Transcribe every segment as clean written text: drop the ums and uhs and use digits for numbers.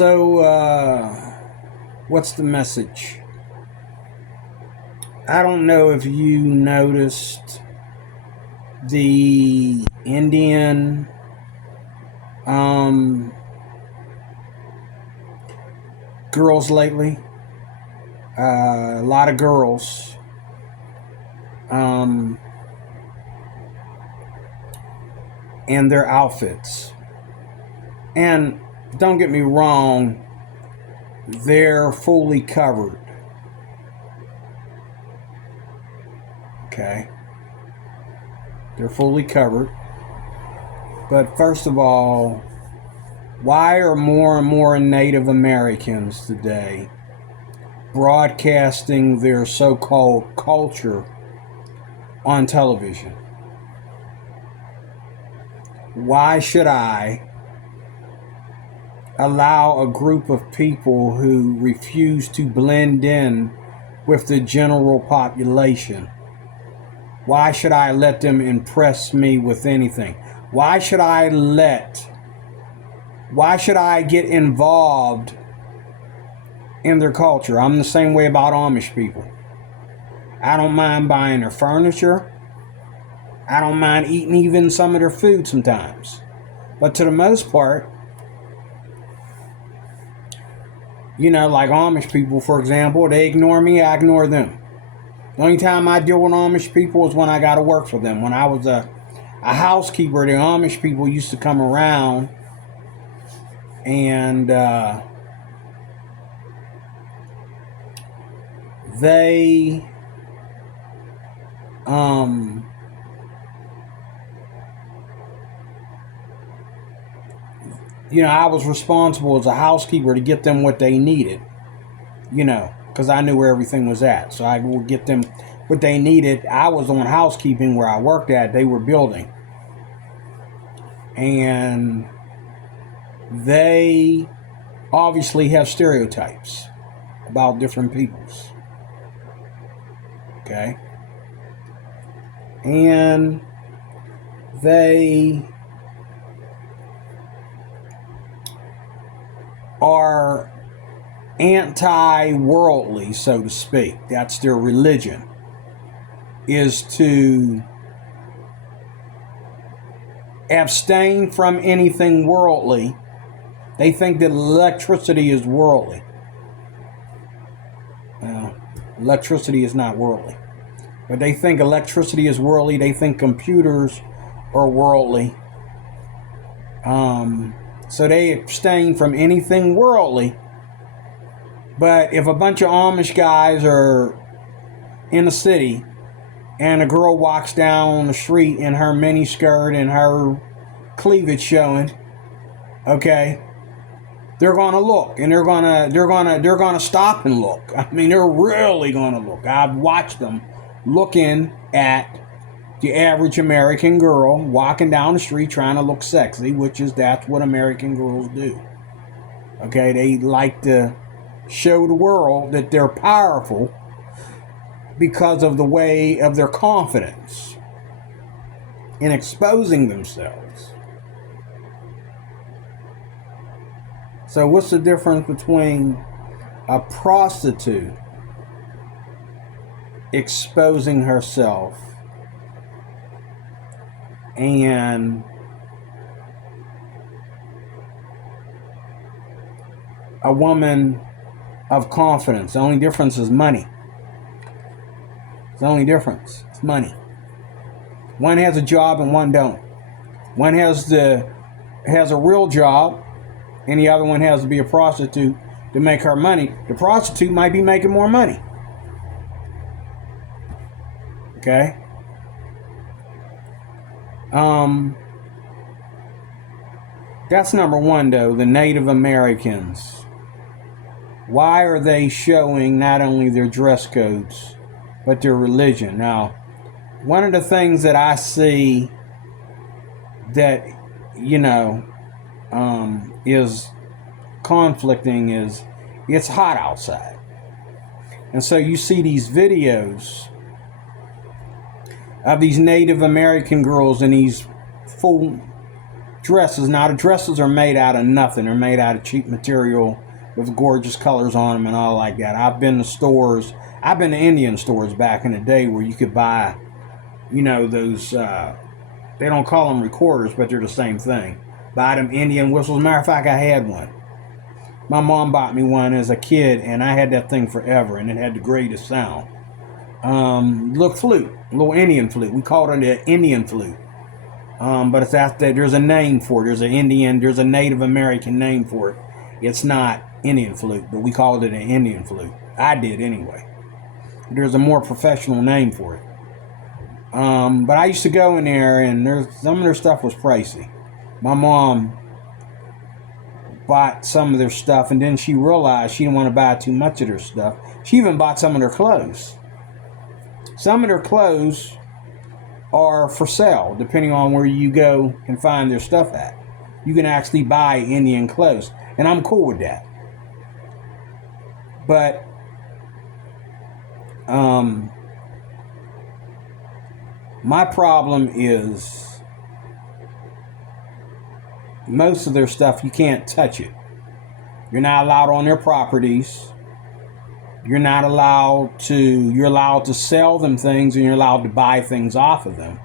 So, what's the message? I don't know if you noticed the Indian girls lately. A lot of girls. And their outfits. And don't get me wrong, they're fully covered. Okay? They're fully covered. But first of all, why are more and more Native Americans today broadcasting their so-called culture on television? Why should I allow a group of people who refuse to blend in with the general population? Why should I let them impress me with anything? Why should I get involved in their culture? I'm the same way about Amish people. I don't mind buying their furniture. I don't mind eating even some of their food sometimes. But to the most part, like Amish people, for example, they ignore me, I ignore them. The only time I deal with Amish people is when I got to work for them. When I was a housekeeper, the Amish people used to come around and they I was responsible as a housekeeper to get them what they needed, because I knew where everything was at. So I would get them what they needed. I was on housekeeping where I worked at. They were building. And they obviously have stereotypes about different peoples. Okay? And they are anti-worldly, so to speak. That's their religion, is to abstain from anything worldly. They think that electricity is worldly. Electricity is not worldly. But they think electricity is worldly. They think computers are worldly. So they abstain from anything worldly. But if a bunch of Amish guys are in a city and a girl walks down the street in her mini skirt and her cleavage showing, okay, they're gonna look and they're gonna stop and look. I mean, they're really gonna look. I've watched them looking at the average American girl walking down the street trying to look sexy, that's what American girls do. Okay, they like to show the world that they're powerful because of the way of their confidence in exposing themselves. So what's the difference between a prostitute exposing herself and a woman of confidence? The only difference is money. The only difference is money. One has a job and one don't. One has a real job, and the other one has to be a prostitute to make her money. The prostitute might be making more money. Okay? That's number one, though, the Native Americans. Why are they showing not only their dress codes, but their religion? Now, one of the things that I see that, is conflicting is it's hot outside. And so you see these videos of these Native American girls in these full dresses. Now the dresses are made out of nothing. They're made out of cheap material with gorgeous colors on them and all like that. I've been to stores. I've been to Indian stores back in the day where you could buy, those. They don't call them recorders, but they're the same thing. Buy them Indian whistles. As a matter of fact, I had one. My mom bought me one as a kid, and I had that thing forever, and it had the greatest sound. Little flute, little Indian flute. We called it an Indian flute. But it's after there's a name for it. There's a Native American name for it. It's not Indian flute, but we called it an Indian flute. I did anyway. There's a more professional name for it. But I used to go in there, and some of their stuff was pricey. My mom bought some of their stuff, and then she realized she didn't want to buy too much of their stuff. She even bought some of their clothes. Some of their clothes are for sale, depending on where you go and find their stuff at. You can actually buy Indian clothes, and I'm cool with that. But my problem is most of their stuff, you can't touch it. You're not allowed on their properties. You're allowed to sell them things, and you're allowed to buy things off of them.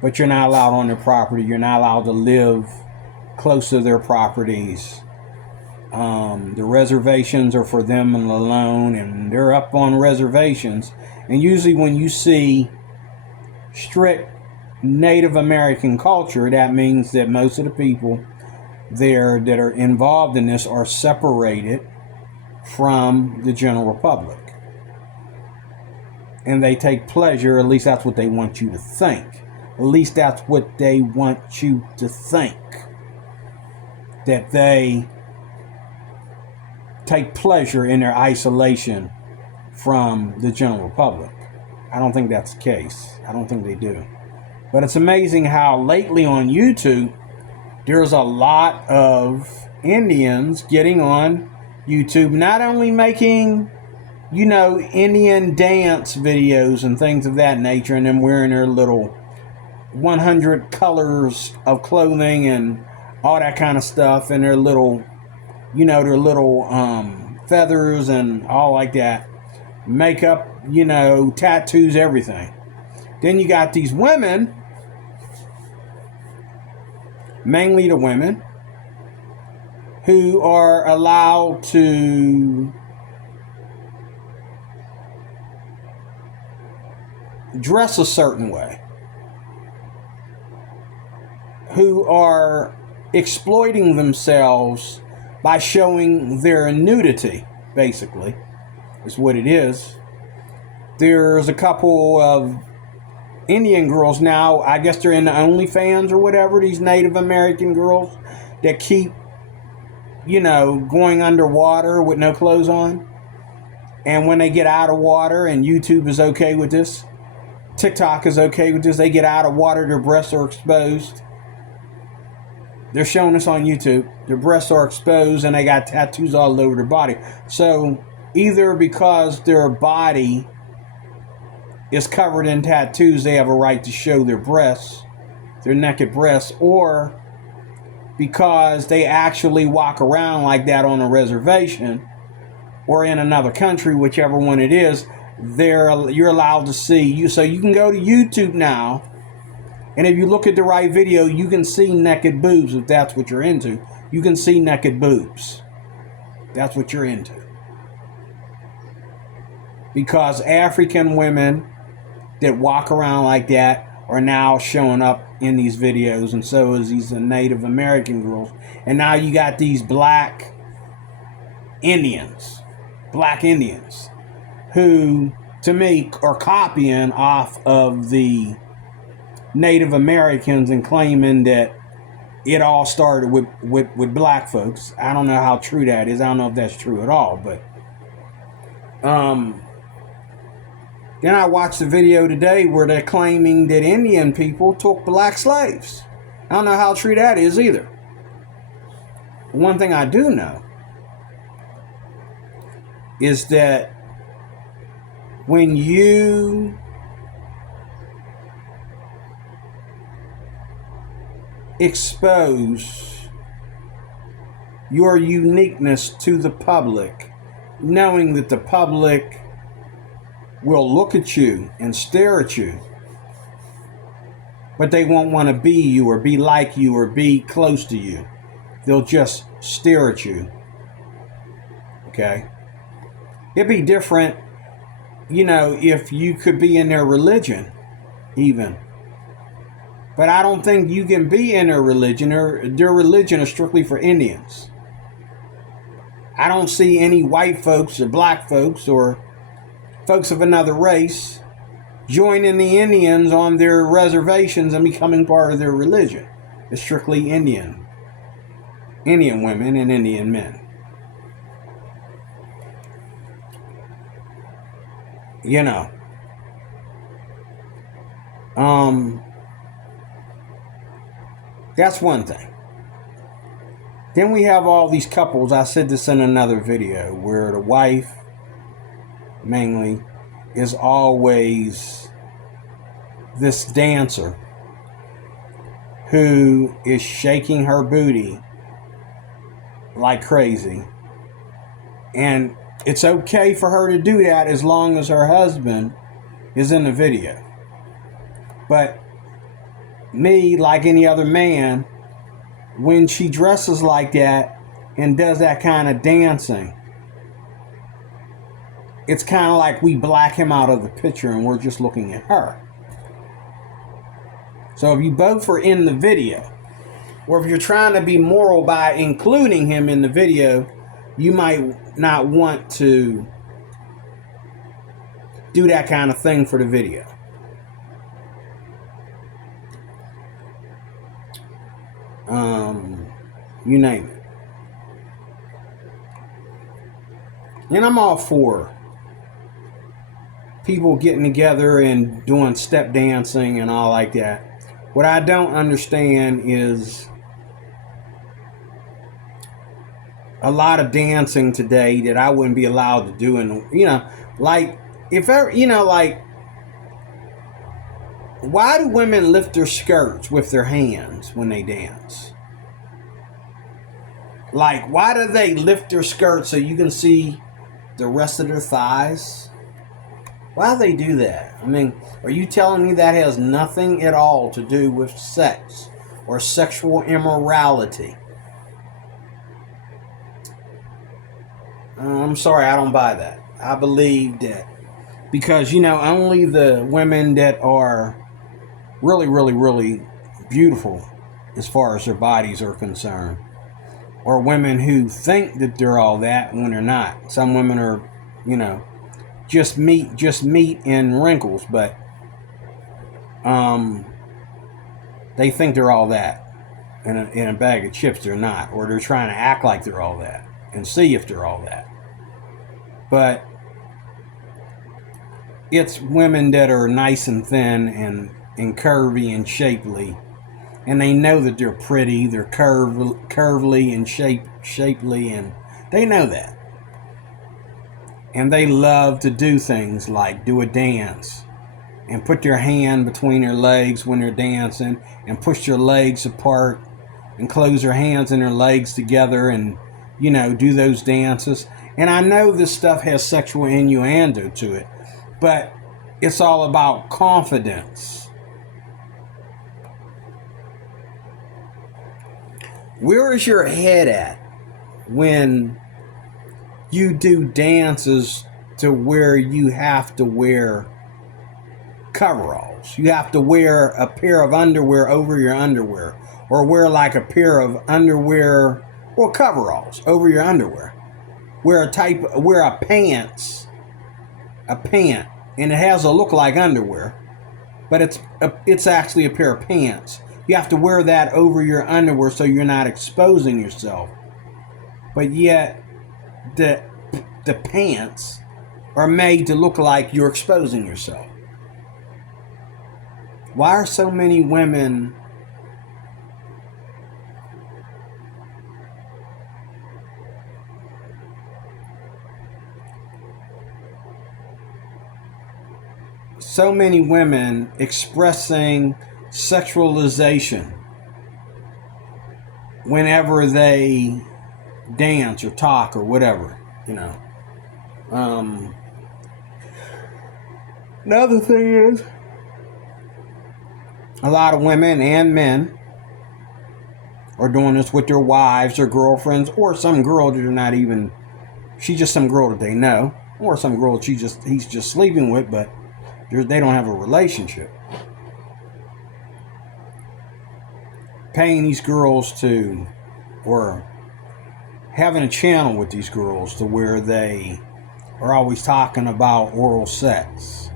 But you're not allowed on their property. You're not allowed to live close to their properties. The reservations are for them alone, and they're up on reservations. And usually when you see strict Native American culture, that means that most of the people there that are involved in this are separated from the general public. And they take pleasure, at least that's what they want you to think. At least that's what they want you to think. That they take pleasure in their isolation from the general public. I don't think that's the case. I don't think they do. But it's amazing how lately on YouTube, there's a lot of Indians getting on YouTube, not only making, Indian dance videos and things of that nature, and then wearing their little 100 colors of clothing and all that kind of stuff, and their little, feathers and all like that, makeup, tattoos, everything. Then you got these women, mainly the women, who are allowed to dress a certain way, who are exploiting themselves by showing their nudity, basically, is what it is. There's a couple of Indian girls now, I guess they're in the OnlyFans or whatever, these Native American girls that keep, going underwater with no clothes on. And when they get out of water, and YouTube is okay with this, TikTok is okay with this, they get out of water, their breasts are exposed. They're showing this on YouTube. Their breasts are exposed and they got tattoos all over their body. So either because their body is covered in tattoos, they have a right to show their breasts, their naked breasts, or because they actually walk around like that on a reservation or in another country, whichever one it is, you're allowed to see you. So you can go to YouTube now, and if you look at the right video, you can see naked boobs. If that's what you're into, you can see naked boobs. That's what you're into. Because African women that walk around like that are now showing up in these videos, and so is these Native American girls. And now you got these black Indians, who, to me, are copying off of the Native Americans and claiming that it all started with black folks. I don't know how true that is. I don't know if that's true at all, but then I watched a video today where they're claiming that Indian people took black slaves. I don't know how true that is either. One thing I do know is that when you expose your uniqueness to the public, knowing that the public will look at you and stare at you, but they won't want to be you or be like you or be close to you. They'll just stare at you. Okay? It'd be different, if you could be in their religion, even. But I don't think you can be in their religion. Their religion is strictly for Indians. I don't see any white folks or black folks or folks of another race joining the Indians on their reservations and becoming part of their religion. It's strictly Indian women and Indian men. That's one thing. Then we have all these couples, I said this in another video, where the wife, mainly, is always this dancer who is shaking her booty like crazy. And it's okay for her to do that as long as her husband is in the video. But me, like any other man, when she dresses like that and does that kind of dancing, it's kind of like we black him out of the picture and we're just looking at her. So if you both are in the video, or if you're trying to be moral by including him in the video, you might not want to do that kind of thing for the video. You name it. And I'm all for people getting together and doing step dancing and all like that. What I don't understand is a lot of dancing today that I wouldn't be allowed to do. And, if ever, why do women lift their skirts with their hands when they dance? Like, why do they lift their skirts so you can see the rest of their thighs? Why do they do that? I mean, are you telling me that has nothing at all to do with sex or sexual immorality? I'm sorry, I don't buy that. I believe that because, only the women that are really, really, really beautiful as far as their bodies are concerned, or women who think that they're all that when they're not. Some women are, just meat and wrinkles, but they think they're all that. In a bag of chips, they're not, or they're trying to act like they're all that and see if they're all that. But it's women that are nice and thin and curvy and shapely, and they know that they're pretty, they're curvy and shapely, and they know that. And they love to do things like do a dance and put their hand between their legs when they're dancing and push their legs apart and close their hands and their legs together and, do those dances. And I know this stuff has sexual innuendo to it, but it's all about confidence. Where is your head at when you do dances to where you have to wear coveralls? You have to wear a pair of underwear over your underwear, or wear like a pair of underwear or coveralls over your underwear. Wear a pant, and it has a look like underwear, but it's actually a pair of pants. You have to wear that over your underwear so you're not exposing yourself. But yet, the pants are made to look like you're exposing yourself. Why are so many women expressing sexualization whenever they dance or talk or whatever, Another thing is, a lot of women and men are doing this with their wives or girlfriends, or some girl that they're not even, she's just some girl that they know, or some girl he's just sleeping with, but they don't have a relationship. Paying these girls to, or having a channel with these girls to where they are always talking about oral sex,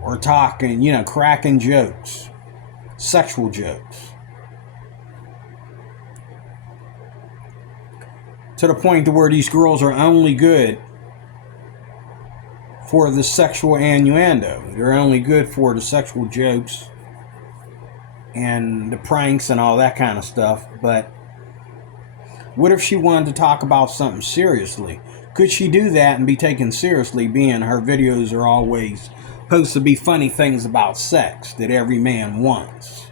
or talking, cracking jokes, sexual jokes. To the point to where these girls are only good for the sexual innuendo. They're only good for the sexual jokes and the pranks and all that kind of stuff. But what if she wanted to talk about something seriously? Could she do that and be taken seriously, being her videos are always supposed to be funny things about sex that every man wants?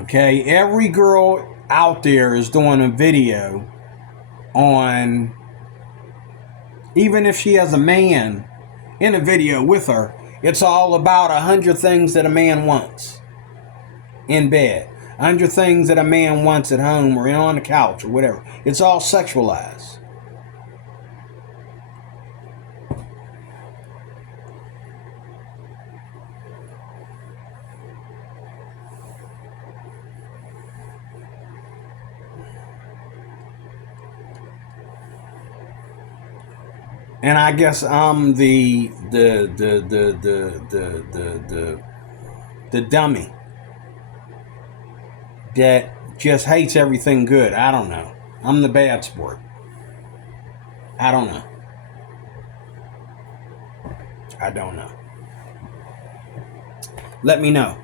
Okay, every girl out there is doing a video on, even if she has a man in a video with her, it's all about 100 things that a man wants in bed, 100 things that a man wants at home or on the couch or whatever. It's all sexualized. And I guess I'm the dummy that just hates everything good. I don't know. I'm the bad sport. I don't know. I don't know. Let me know.